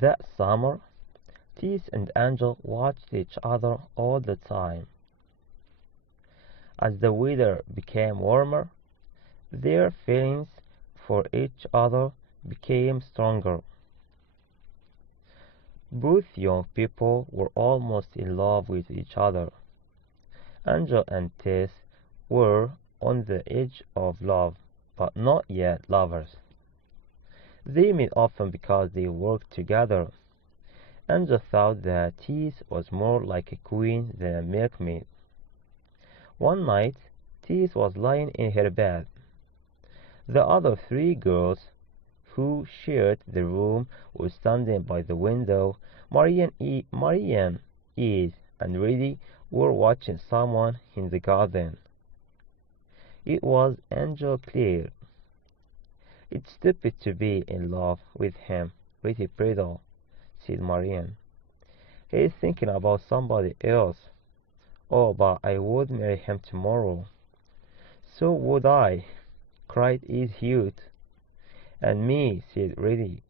That summer, Tess and Angel watched each other all the time. As the weather became warmer, their feelings for each other became stronger. Both young people were almost in love with each other. Angel and Tess were on the edge of love, but not yet lovers. They met often because they worked together. Angel thought that Tess was more like a queen than a milkmaid. One night, Tess was lying in her bed. The other three girls who shared the room were standing by the window. Marianne, Eve, and Reddy were watching someone in the garden. It was Angel Clare. "It's stupid to be in love with him, Reddy Brittle," said Marianne. "He's thinking about somebody else." "Oh, but I would marry him tomorrow." "So would I," cried Eve Hewett. "And me," said Reddy.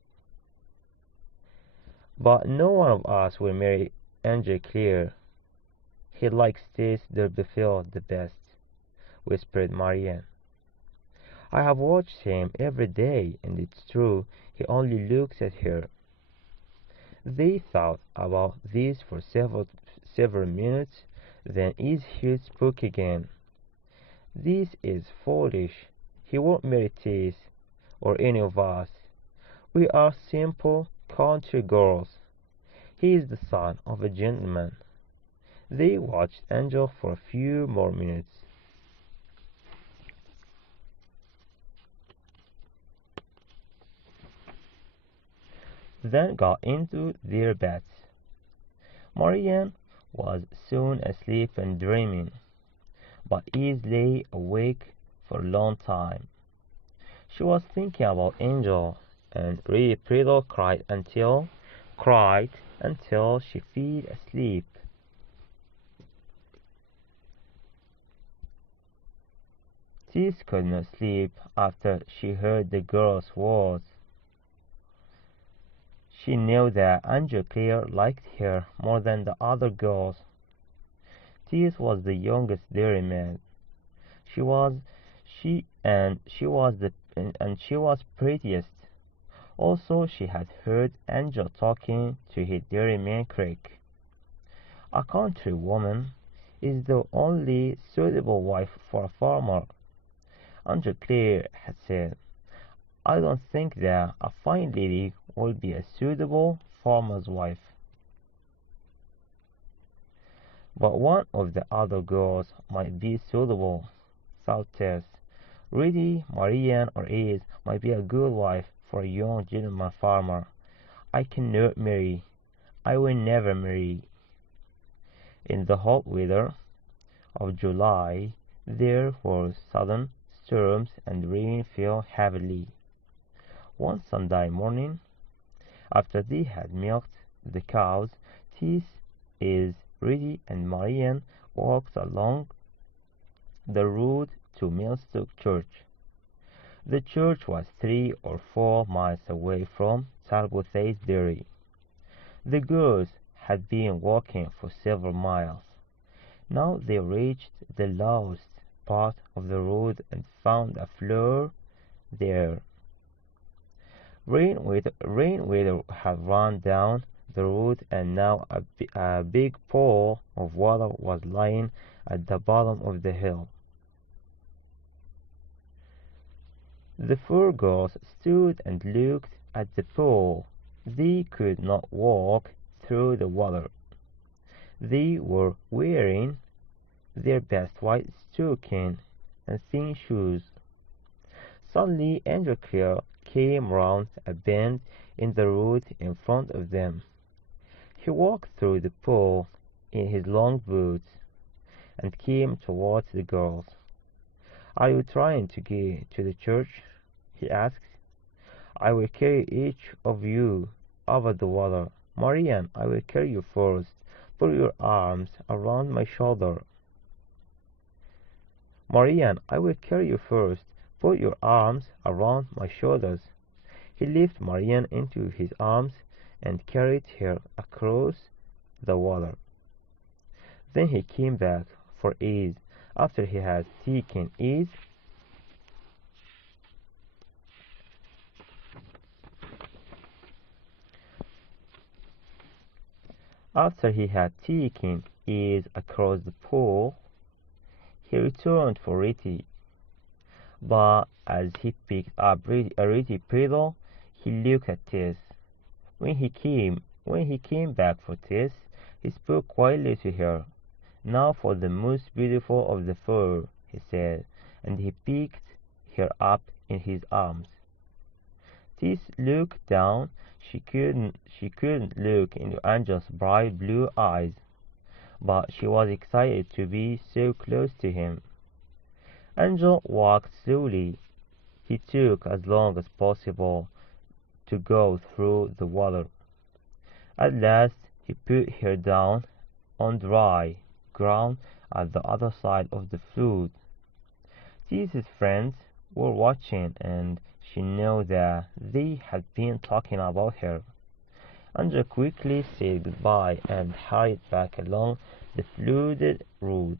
"But no one of us will marry Angel Clare. He likes Tess Durbeyfield the best," whispered Marianne. "I have watched him every day, and it's true, he only looks at her." They thought about this for several minutes, then Ishud spoke again. "This is foolish. He won't marry Tess, or any of us. We are simple country girls. He is the son of a gentleman." They watched Angel for a few more minutes. Then got into their beds. Marianne was soon asleep and dreaming, but Eve lay awake for a long time. She was thinking about Angel, and Reddy Brittle cried until she fell asleep. Tess could not sleep after she heard the girl's words. She knew that Angel Clare liked her more than the other girls. Tess was the youngest dairymaid. She was she and she was prettiest. Also, she had heard Angel talking to his dairyman Crick. "A country woman is the only suitable wife for a farmer," Angel Clare had said. "I don't think that a fine lady will be a suitable farmer's wife." "But one of the other girls might be suitable," thought Tess. "Reddy, Marianne, or Eve might be a good wife for a young gentleman farmer. I cannot marry. I will never marry." In the hot weather of July there were sudden storms and rain fell heavily. One Sunday morning, after they had milked the cows, Tess, Is, Reddy, and Marianne walked along the road to Millstock Church. The church was 3 or 4 miles away from Talbot's dairy. The girls had been walking for several miles. Now they reached the lowest part of the road and found a floor there. Rainwater had run down the road, and now a big pool of water was lying at the bottom of the hill. The four girls stood and looked at the pool. They could not walk through the water. They were wearing their best white stockings and thin shoes. Suddenly Angel Clare came round a bend in the road in front of them. He walked through the pool in his long boots, and came towards the girls. "Are you trying to get to the church?" he asked. "I will carry each of you over the water. Marianne, I will carry you first. Put your arms around my shoulder." "Marianne, I will carry you first. Put your arms around my shoulders." He lifted Marianne into his arms, and carried her across the water. Then he came back for ease. After he had taken ease, After he had taken ease across the pool, he returned for Reti. But as he picked up Reti pedal, he looked at Tess. When he came back for Tess, he spoke quietly to her. Now for the most beautiful of the four, he said, and he picked her up in his arms. Tess looked down. She couldn't look into Angel's bright blue eyes, but she was excited to be so close to him. Angel walked slowly. He took as long as possible to go through the water. At last he put her down on dry ground at the other side of the flood. Tess's friends were watching, and she knew that they had been talking about her. Angel quickly said goodbye and hurried back along the flooded road.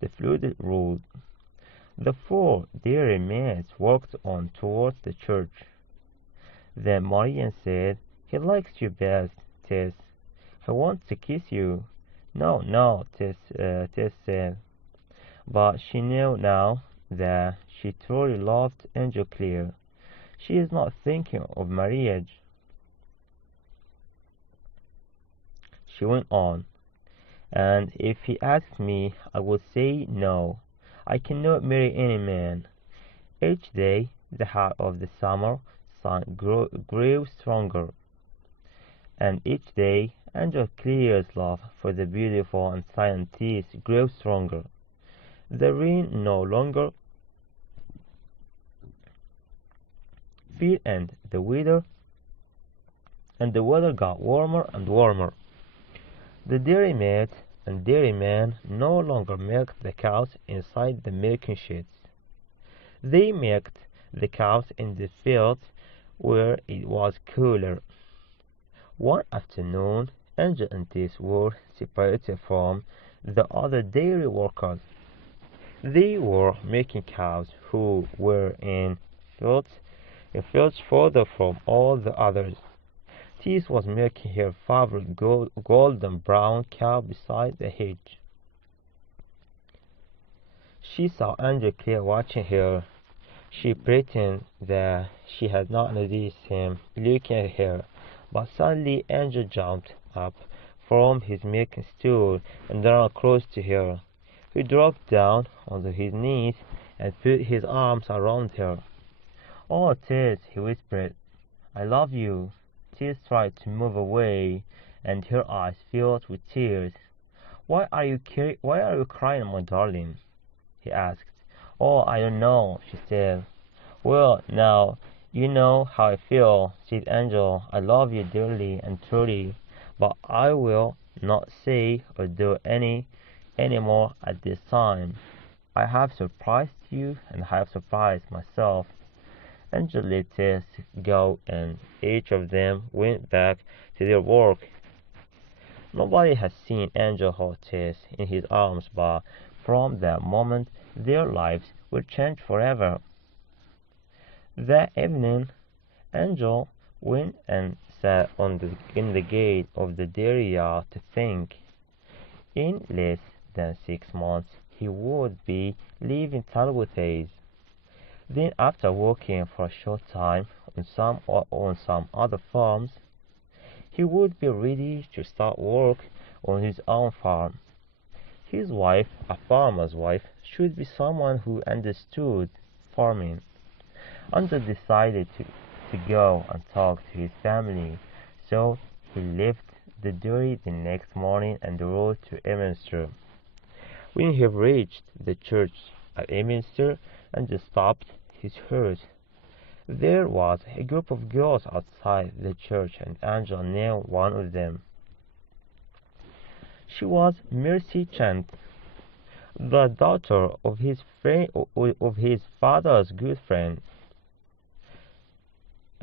The flooded road. The four dairy maids walked on towards the church. Then Marian said, "He likes you best, Tess. He wants to kiss you." "No, no," Tess said. But she knew now that she truly loved Angel Clear. "She is not thinking of marriage," she went on. "And if he asked me, I would say no. I cannot marry any man." Each day the heart of the summer sun grew stronger, and each day Angel Clear's love for the beautiful and silent Tess grew stronger. The rain no longer fell, and the weather got warmer and warmer. The dairymaids and dairymen no longer milked the cows inside the milking sheds. They milked the cows in the fields where it was cooler. One afternoon, Angel and Tess were separated from the other dairy workers. They were milking cows who were in fields further from all the others. Tess was milking her favorite golden brown cow beside the hedge. She saw Angel Clear watching her. She pretended that she had not noticed him looking at her, but suddenly Angel jumped up from his milking stool and ran across to her. He dropped down onto his knees and put his arms around her. "Oh, Tess," he whispered, "I love you." Tess tried to move away, and her eyes filled with tears. Why are you crying, my darling?" he asked. "Oh, I don't know," she said. "Well, now, you know how I feel," said Angel. "I love you dearly and truly, but I will not say or do any more at this time. I have surprised you, and I have surprised myself." Angel let Tess go, and each of them went back to their work. Nobody had seen Angel hold Tess in his arms, but from that moment their lives were changed forever. That evening, Angel went and sat in the gate of the dairy yard to think. In less than 6 months he would be leaving Talbothays. Then, after working for a short time on some other farms, he would be ready to start work on his own farm. His wife, a farmer's wife, should be someone who understood farming. Andrew decided to go and talk to his family, so he left the dairy the next morning and rode to Eminster. When he reached the church at Eminster, Andrew stopped his horse. There was a group of girls outside the church, and Angel knew one of them. She was Mercy Chant, the daughter of his father's good friend.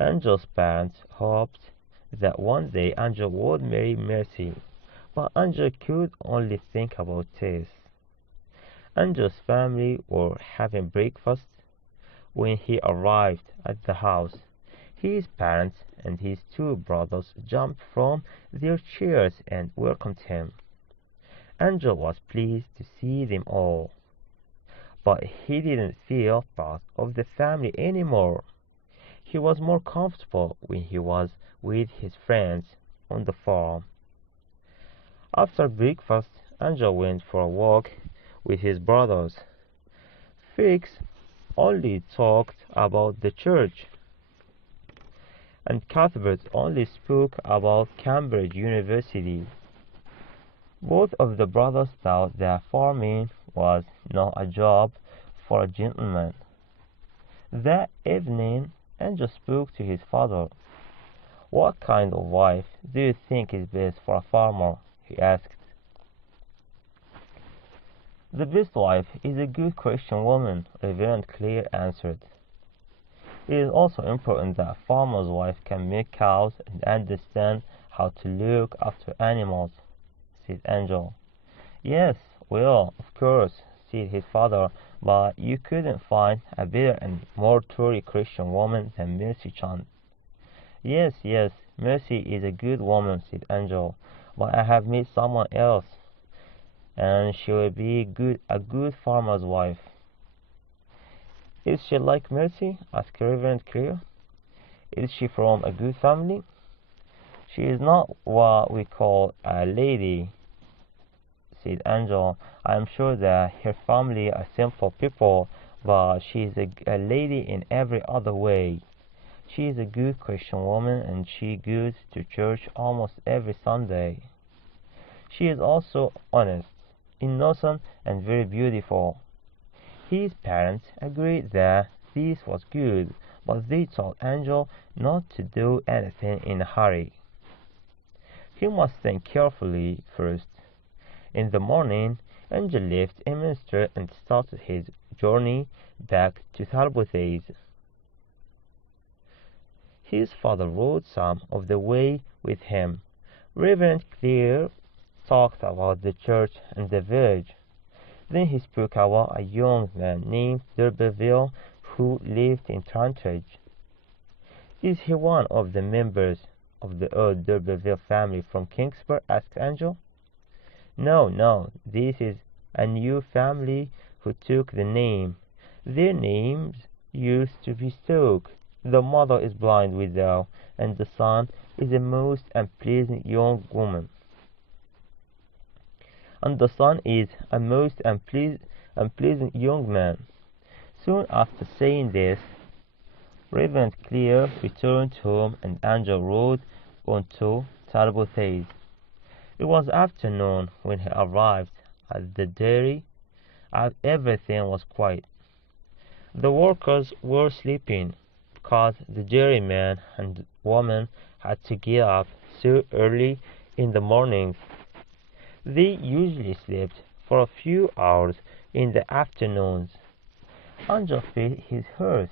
Angel's parents hoped that one day Angel would marry Mercy, but Angel could only think about Tess. Angel's family were having breakfast when he arrived at the house. His parents and his two brothers jumped from their chairs and welcomed him. Angel was pleased to see them all, but he didn't feel part of the family anymore. He was more comfortable when he was with his friends on the farm. After breakfast, Angel went for a walk with his brothers. Felix only talked about the church, and Cuthbert only spoke about Cambridge University. Both of the brothers thought that farming was not a job for a gentleman. That evening, Angel spoke to his father. "What kind of wife do you think is best for a farmer?" he asked. "The best wife is a good Christian woman," Reverend Clare answered. "It is also important that a farmer's wife can milk cows and understand how to look after animals," said Angel. "Yes, well, of course," said his father, "but you couldn't find a better and more truly Christian woman than Mercy Chant." "Yes, yes, Mercy is a good woman," said Angel, "but I have met someone else, and she will be a good farmer's wife." "Is she like Mercy?" asked Reverend Clare. "Is she from a good family?" "She is not what we call a lady," said Angel. "I am sure that her family are simple people, but she is a lady in every other way. She is a good Christian woman, and she goes to church almost every Sunday. She is also honest, innocent, and very beautiful." His parents agreed that this was good, but they told Angel not to do anything in a hurry. He must think carefully first. In the morning, Angel left Eminster and started his journey back to Talbothays. His father rode some of the way with him. Reverend Clare talked about the church and the village. Then he spoke about a young man named d'Urberville who lived in Trantridge. "Is he one of the members of the old d'Urberville family from Kingsburg?" asked Angel. "No, no, this is a new family who took the name. Their names used to be Stoke. The mother is blind widow, and the son is a most unpleasant young woman." "And the son is a most unpleasant young man." Soon after saying this, Reverend Clare returned home, and Angel rode on to Talbothays. It was afternoon when he arrived at the dairy. Everything was quiet. The workers were sleeping, because the dairyman and woman had to get up so early in the mornings. They usually slept for a few hours in the afternoons. Angel fed his horse.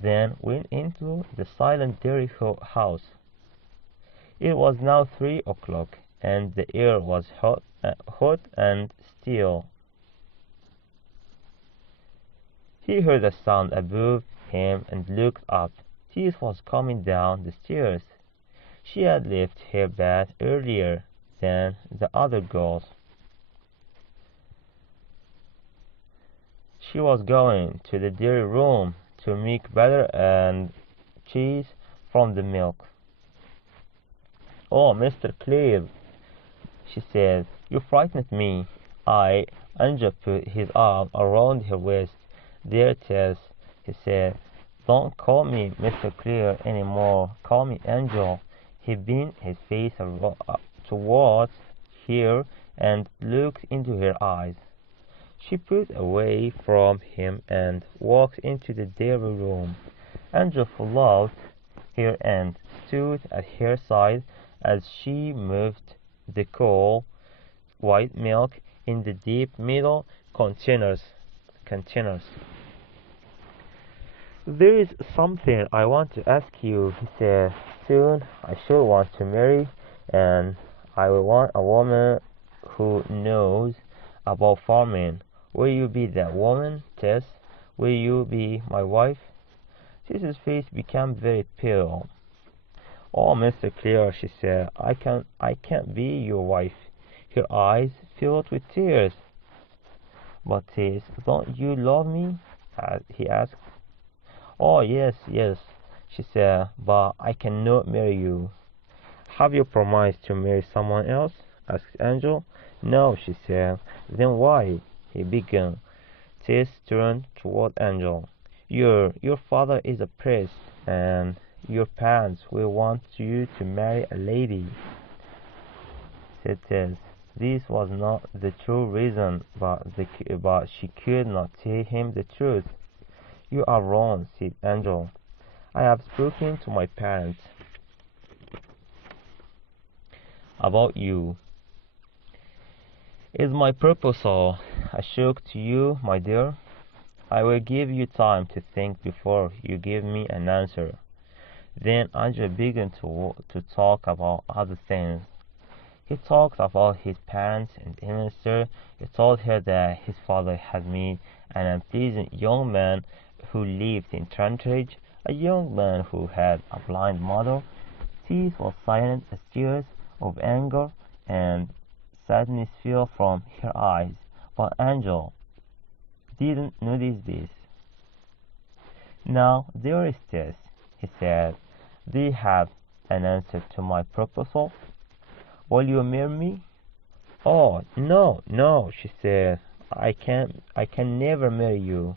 Then went into the silent dairy house. It was now 3 o'clock, and the air was hot and still. He heard a sound above him and looked up. Tess was coming down the stairs. She had left her bath earlier than the other girls. She was going to the dairy room to make butter and cheese from the milk. "Oh, Mr. Clare," she said, "you frightened me." Angel put his arm around her waist. "Dear Tess," he said, "don't call me Mr. Clare any more. Call me Angel." He bent his face towards her and looked into her eyes. She put away from him and walked into the dairy room. Angel followed her and stood at her side as she moved the cold white milk in the deep metal containers. There is something I want to ask you, he said. Soon I should want to marry, and I will want a woman who knows about farming. Will you be that woman, Tess? Will you be my wife? Tess's face became very pale. Oh, Mr. Clear, she said, I can't be your wife. Her eyes filled with tears. But Tess, don't you love me? He asked. Oh, yes, yes, she said, but I cannot marry you. Have you promised to marry someone else? Asked Angel. No, she said. Then why? He began. Tess turned toward Angel. Your father is a priest, and your parents will want you to marry a lady, said Tess. This was not the true reason, but she could not tell him the truth. You are wrong, said Angel. I have spoken to my parents about you. Is my proposal a shock to you, my dear? I will give you time to think before you give me an answer. Then Angel began to talk about other things. He talked about his parents and Esther. He told her that his father had met an unpleasant young man who lived in Trantridge, a young man who had a blind mother. Tears was silent as tears of anger and sadness fell from her eyes, but Angel didn't notice this. Now there is this, he said. Do you have an answer to my proposal? Will you marry me? Oh, no, no, she said. I can never marry you.